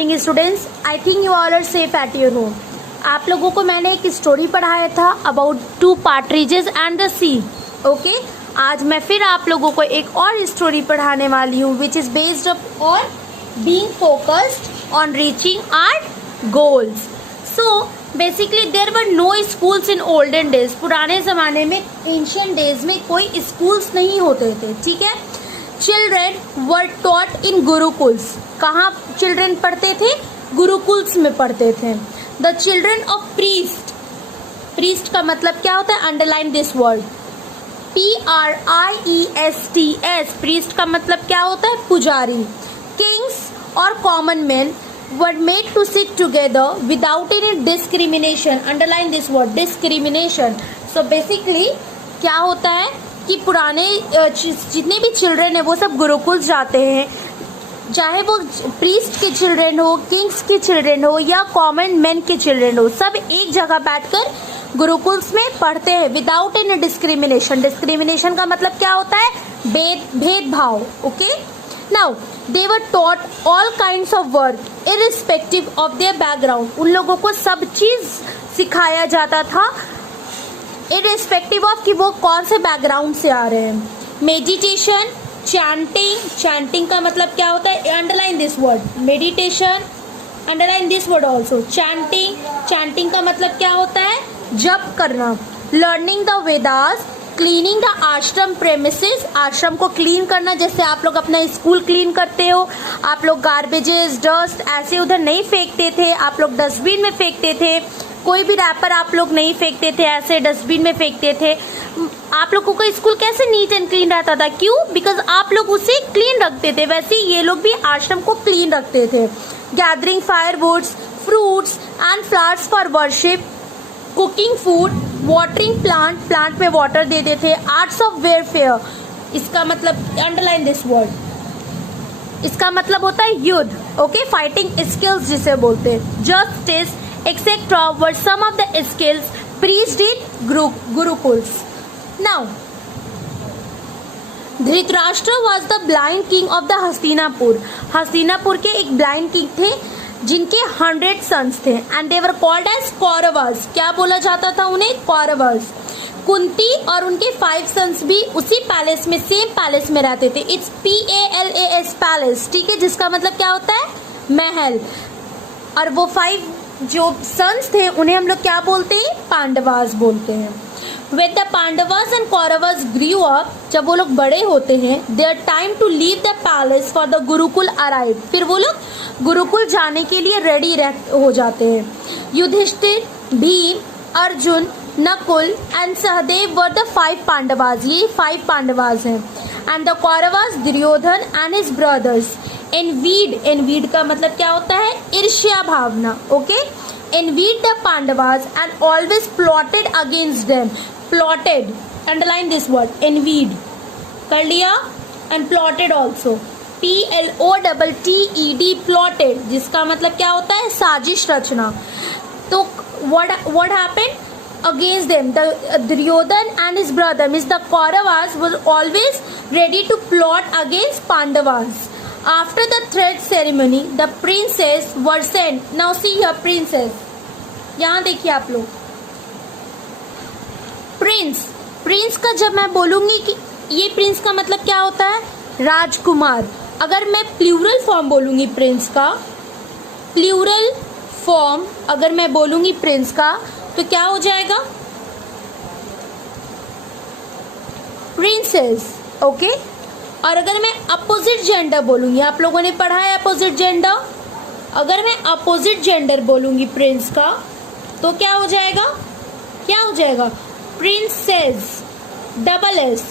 Morning students, I think you all are safe at your home. आप लोगों को मैंने एक स्टोरी पढ़ाया था about two partridges and the sea. Okay, आज मैं फिर आप लोगों को एक और स्टोरी पढ़ाने वाली हूँ which is based on being focused on reaching our goals. So basically there were no schools in olden days. पुराने ज़माने में, एंशियंट डेज में कोई स्कूल्स नहीं होते थे, ठीक है। Children were taught in gurukuls. कहाँ चिल्ड्रेन पढ़ते थे? गुरुकुल्स में पढ़ते थे। The children of priest, priest का मतलब क्या होता है? Underline this word, PRIESTS। Priest का मतलब क्या होता है? पुजारी। किंग्स और common man were made to sit together without any discrimination. Underline this word, discrimination. So basically क्या होता है कि पुराने जितने भी चिल्ड्रेन है वो सब गुरुकुल जाते हैं, चाहे वो प्रीस्ट के चिल्ड्रेन हो, किंग्स के चिल्ड्रेन हो या कॉमन मैन के चिल्ड्रेन हो, सब एक जगह बैठकर गुरुकुल्स में पढ़ते हैं विदाउट एनी डिस्क्रिमिनेशन। डिस्क्रिमिनेशन का मतलब क्या होता है? भेदभाव। Okay, now they were taught all kinds of work irrespective of their background. उन लोगों को सब चीज सिखाया जाता था irrespective of कि वो कौन से बैकग्राउंड से आ रहे हैं। मेडिटेशन, चैंटिंग, चैंटिंग का मतलब क्या होता है? Underline this word, meditation, underline this word also. Chanting, chanting का मतलब क्या होता है? जप करना। Learning the Vedas, cleaning the आश्रम प्रेमिसेस, आश्रम को क्लीन करना, जैसे आप लोग अपना स्कूल क्लीन करते हो, आप लोग गार्बेजेस, डस्ट ऐसे उधर नहीं फेंकते थे, आप लोग डस्टबिन में फेंकते थे। कोई भी रैपर आप लोग नहीं फेंकते थे, ऐसे डस्टबिन में फेंकते थे। आप लोगों का स्कूल कैसे नीट एंड क्लीन रहता था? क्यों? बिकॉज आप लोग उसे क्लीन रखते थे। वैसे ये लोग भी आश्रम को क्लीन रखते थे। Gathering firewoods, fruits and flowers for worship, cooking food, watering plant, plant में वाटर देते थे। आर्ट्स ऑफ वेयरफेयर, इसका मतलब अंडरलाइन दिस वर्ड, इसका मतलब होता है युद्ध। ओके, फाइटिंग स्किल्स जिसे बोलते हैं। Justice etcetera were some of the skills preached in gurukuls. Now Dhritarashtra was the blind king of the Hastinapur. Hastinapur के एक ब्लाइंड किंग थे जिनके 100 सन्स थे and they were called as Kauravas. क्या बोला जाता था उन्हें? कौरवस। कुंती और उनके 5 सन्स भी उसी पैलेस में, सेम पैलेस में रहते थे। इट्स PALAS पैलेस, ठीक है, जिसका मतलब क्या होता है? महल। और वो 5 जो सन्स थे उन्हें हम लोग क्या बोलते हैं? पांडवास बोलते हैं। When the Pandavas and Kauravas grew up, जब वो लोग बड़े होते हैं, their time to leave the palace for the Gurukul arrived. फिर वो लोग गुरुकुल जाने के लिए रेडी हो जाते हैं। Yudhishthir, Bheem, Arjun, Nakul and Sahdev were the 5 Pandavas. ये 5 पांडवास हैं। And the Kauravas Duryodhan and his brothers. Envied का मतलब क्या होता है? ईर्ष्या भावना। Okay, envied the Pandavas and always plotted against them. Plotted, underline this word, envied कर लिया, and plotted also, PLOTTED, plotted, जिसका मतलब क्या होता है? साजिश रचना। तो what happened against them? The Duryodhan and his brother, means the Kauravas, was always ready to plot against Pandavas. After the thread ceremony, the princes were sent. Now see here, princess. यहाँ देखिए आप लोग, Prince, Prince का जब मैं बोलूंगी कि ये प्रिंस का मतलब क्या होता है? राजकुमार। अगर मैं प्लूरल फॉर्म बोलूंगी प्रिंस का, प्लूरल फॉर्म अगर मैं बोलूंगी प्रिंस का, तो क्या हो जाएगा? प्रिंसेस। ओके, और अगर मैं अपोजिट जेंडर बोलूंगी, आप लोगों ने पढ़ा है अपोजिट जेंडर, अगर मैं अपोजिट जेंडर बोलूंगी प्रिंस का, तो क्या हो जाएगा? क्या हो जाएगा? Princess, double S.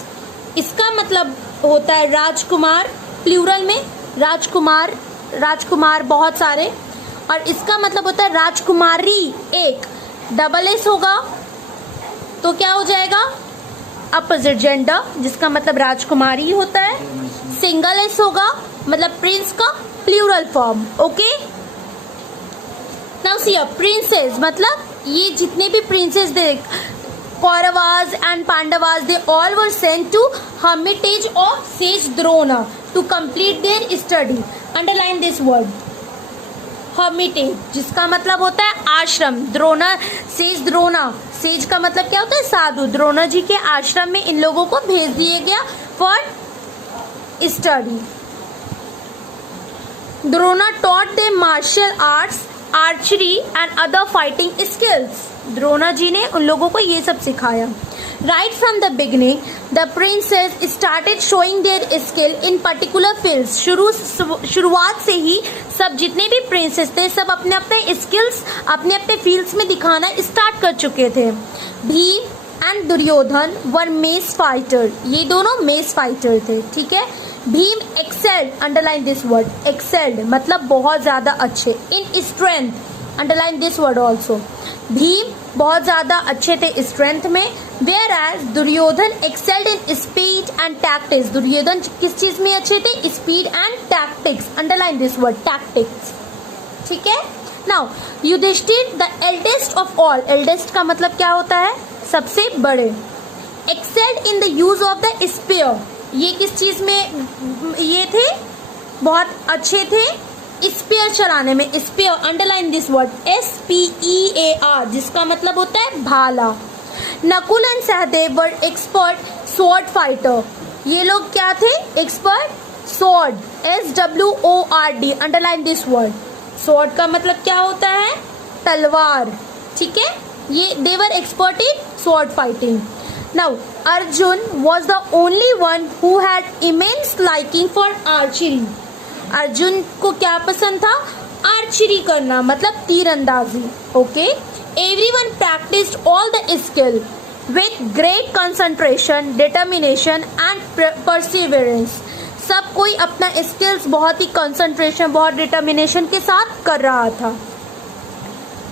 इसका मतलब होता है राजकुमार, प्लूरल में राजकुमार, राजकुमार बहुत सारे, और इसका मतलब होता है राजकुमारी एक, डबल एस होगा तो क्या हो जाएगा? अपोजिट जेंडर, जिसका मतलब राजकुमारी होता है। सिंगल एस होगा मतलब प्रिंस का plural form. Okay, now see princes मतलब ये जितने भी प्रिंसेस थे, Kauravas and Pandavas, they all were sent to hermitage of sage Drona to complete their study. Underline this word. Hermitage, जिसका मतलब होता है आश्रम। द्रोणा सेज, द्रोणा सेज का मतलब क्या होता है? साधु। द्रोणा जी के आश्रम में इन लोगों को भेज दिया गया for study. Drona taught they martial arts, archery and other fighting skills. Drona ji ने उन लोगों को ये सब सिखाया। Right from the beginning, the princes started showing their skill in particular fields. शुरुआत से ही सब जितने भी प्रिंसेस थे सब अपने अपने स्किल्स अपने अपने फील्ड्स में दिखाना स्टार्ट कर चुके थे। Bhim and Duryodhan were mace fighter, ये दोनों मेस फाइटर थे, ठीक है। Bhim excelled, underline this word, excelled मतलब बहुत ज्यादा अच्छे। In strength, underline this word also, Bhim बहुत ज्यादा अच्छे थे स्ट्रेंथ में। Whereas Duryodhan excelled in speed and tactics, Duryodhan किस चीज में अच्छे थे? Speed and tactics, underline this word tactics, ठीक है। Now Yudhishthir the eldest of all, eldest का मतलब क्या होता है? सबसे बड़े। Excelled in the use of the spear, ये किस चीज में ये थे? बहुत अच्छे थे स्पीयर चलाने में। Spear, underline this word SPEAR, जिसका मतलब होता है भाला। Nakul and Sahdev were expert sword fighter, ये लोग क्या थे? Expert sword, SWORD, underline this word. Sword का मतलब क्या होता है? तलवार, ठीक है। ये they were expert in sword fighting. Now Arjun was the only one who had immense liking for archery, Arjun को क्या पसंद था? आर्चरी करना, मतलब तीरंदाजी, okay. Everyone practised all the skill with great concentration, determination and perseverance, सब कोई अपना स्किल्स बहुत ही कंसंट्रेशन, बहुत डिटर्मिनेशन के साथ कर रहा था।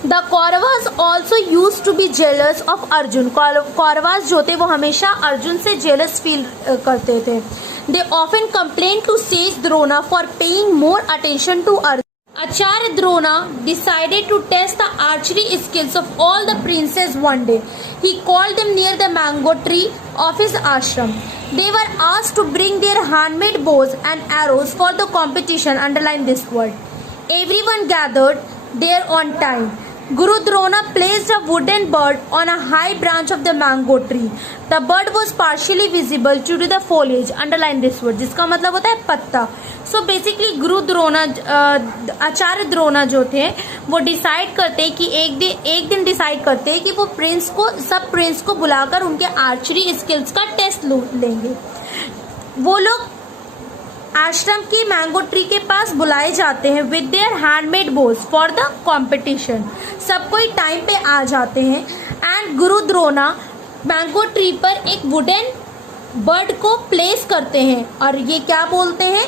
The Kauravas also used to be jealous of Arjun, Kauravas जो थे वो हमेशा अर्जुन से जेलस फील करते थे। They often complained to sage Drona for paying more attention to Arjun. Acharya Drona decided to test the archery skills of all the princes one day. He called them near the mango tree of his ashram. They were asked to bring their handmade bows and arrows for the competition. Underline this word. Everyone gathered there on time. Guru Drona placed a wooden bird on a high branch of the mango tree. The bird was partially visible due to the foliage. Underline this word, जिसका मतलब होता है पत्ता। So basically गुरु द्रोणा, आचार्य द्रोणा जो थे वो decide करते हैं कि एक दिन डिसाइड करते हैं कि वो सब प्रिंस को बुलाकर उनके आर्चरी स्किल्स का टेस्ट लेंगे। वो लोग आश्रम की मैंगो ट्री के पास बुलाए जाते हैं with their handmade Bhoj for the competition. सब कोई टाइम पे आ जाते हैं and Guru Drona mango tree पर एक वुडन बर्ड को प्लेस करते हैं और ये क्या बोलते हैं?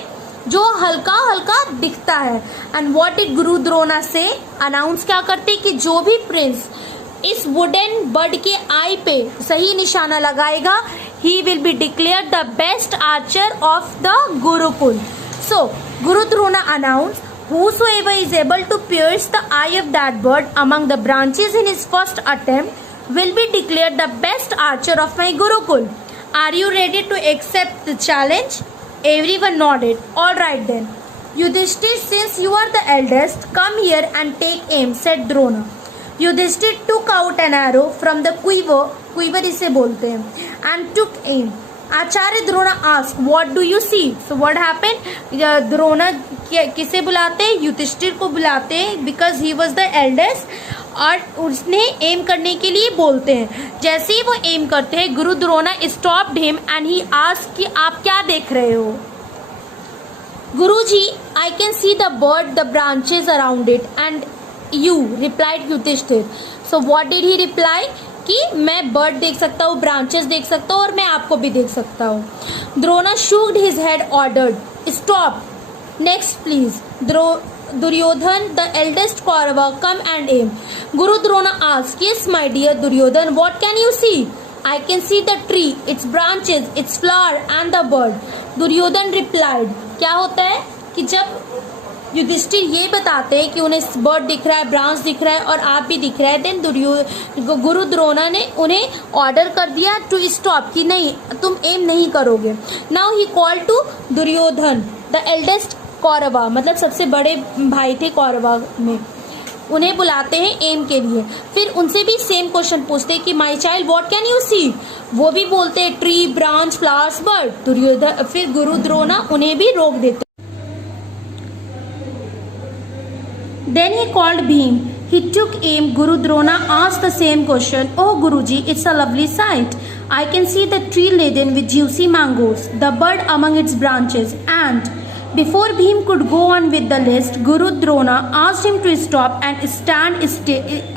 जो हल्का हल्का दिखता है। एंड व्हाट डिड गुरु द्रोणा से? अनाउंस क्या करते कि जो भी प्रिंस इस वुडन बर्ड के आई पे सही निशाना लगाएगा, he will be declared the best archer of the Gurukul. So Guru Drona announced, whosoever is able to pierce the eye of that bird among the branches in his first attempt will be declared the best archer of my Gurukul. Are you ready to accept the challenge? Everyone nodded. All right then. Yudhishthir, since you are the eldest, come here and take aim, said Drona. Yudhishthir took out an arrow from the quiver इसे बोलते हैं, and took aim. Acharya Drona asked, what do you see? So what happened? Drona किसे बुलाते हैं? युधिष्ठिर को बुलाते हैं because he was the eldest, और उसने एम करने के लिए बोलते हैं। जैसे ही वो एम करते हैं, गुरु Drona stopped him and he asked कि आप क्या देख रहे हो? Guruji, I can see the bird, the branches around it, and you, replied Yudhishthir. So what did he reply? कि मैं बर्ड देख सकता हूँ, ब्रांचेस देख सकता हूँ और मैं आपको भी देख सकता हूँ। Drona shook his head, ordered, stop, next please. Duryodhan, the eldest Kaurava, come and aim. Guru Drona asked, yes my dear Duryodhan, what can you see? I can see the tree, its branches, its flower and the bird. Duryodhan replied, क्या होता है कि जब युधिष्ठिर ये बताते हैं कि उन्हें बर्ड दिख रहा है, ब्रांच दिख रहा है और आप भी दिख रहा है, देन गुरु द्रोणा ने उन्हें ऑर्डर कर दिया टू स्टॉप, कि नहीं तुम एम नहीं करोगे। Now he called to Duryodhan, the eldest Kaurava मतलब सबसे बड़े भाई थे कौरवा में, उन्हें बुलाते हैं एम के लिए। फिर उनसे भी सेम क्वेश्चन पूछते हैं कि my child what can you see, वो भी बोलते हैं tree, branch, flowers, bird. Duryodhan फिर गुरु द्रोणा उन्हें भी रोक देते। Then he called Bhim. He took aim. Guru Drona asked the same question. Oh Guruji, it's a lovely sight. I can see the tree laden with juicy mangoes, the bird among its branches, and before Bhim could go on with the list, Guru Drona asked him to stop and stand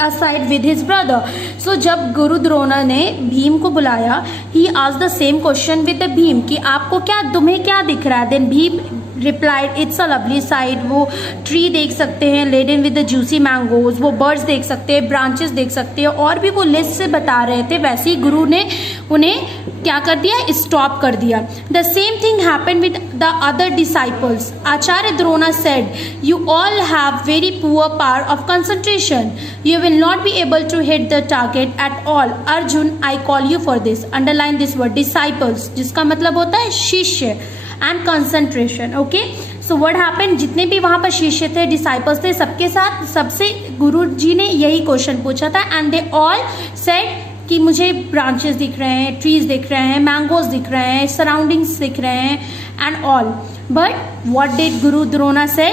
aside with his brother. So जब गुरु द्रोणा ने भीम को बुलाया, he asked the same question with the Bhim कि आपको क्या, तुम्हें क्या दिख रहा है? Then Bhim replied, it's a lovely sight. वो ट्री देख सकते हैं laden with the juicy mangoes, वो बर्ड्स देख सकते हैं, ब्रांचेस देख सकते हैं, और भी वो लिस्ट से बता रहे थे। वैसे ही गुरु ने उन्हें क्या कर दिया, स्टॉप कर दिया। The same thing happened with the other disciples. Acharya Drona said, you all have very poor power of concentration, you will not be able to hit the target at all. Arjun, I call you for this. Underline this word disciples, जिसका मतलब होता है शिष्य, and concentration. Okay, so what happened, जितने भी वहां पर शिष्य थे, डिसाइपल्स थे, सबके साथ सबसे गुरु जी ने यही क्वेश्चन पूछा था। एंड दे ऑल सेड कि मुझे ब्रांचेस दिख रहे हैं, ट्रीज दिख रहे हैं, मैंगोज दिख रहे हैं, सराउंडिंग्स दिख रहे हैं, and all. But what did गुरु द्रोणा से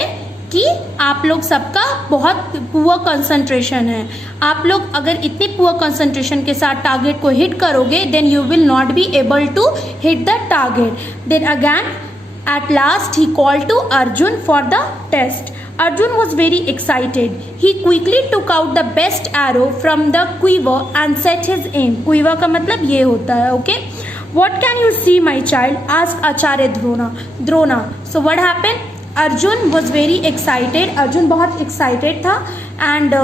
कि आप लोग सबका बहुत पुअर कंसंट्रेशन है, आप लोग अगर इतनी पुअर कंसंट्रेशन के साथ टारगेट को हिट करोगे, then you will not be able to hit the target. Then again at last he called to Arjun for the test. Arjun was very excited. He quickly took out the best arrow from the quiver and set his aim. Quiver का मतलब ये होता है, okay? What can you see, my child? asked Acharya Drona. So what happened? Arjun was very excited. Arjun बहुत excited था, and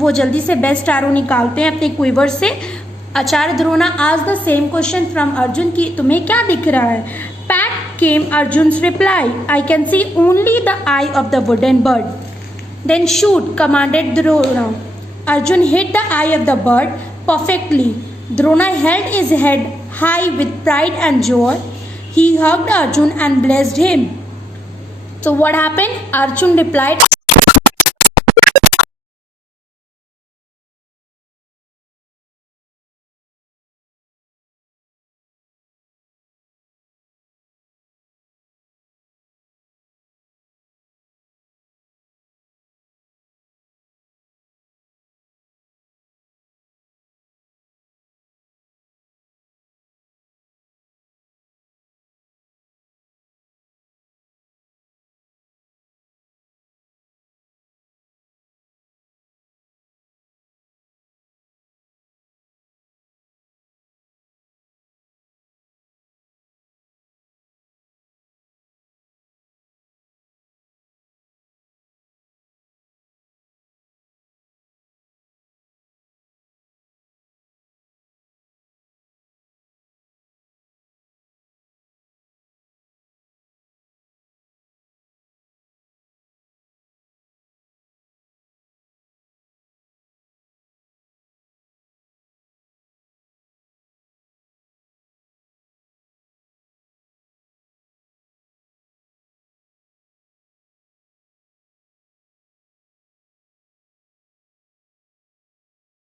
वो जल्दी से बेस्ट एरो निकालते हैं अपने क्विवर से। आचार्य Drona asked the same question from Arjun कि तुम्हें क्या दिख रहा है? Back came Arjun's reply, I can see only the eye of the wooden bird. Then shoot, commanded Drona. Arjun hit the eye of the bird perfectly. Drona held his head high with pride and joy. He hugged Arjun and blessed him. So what happened? Arjun replied,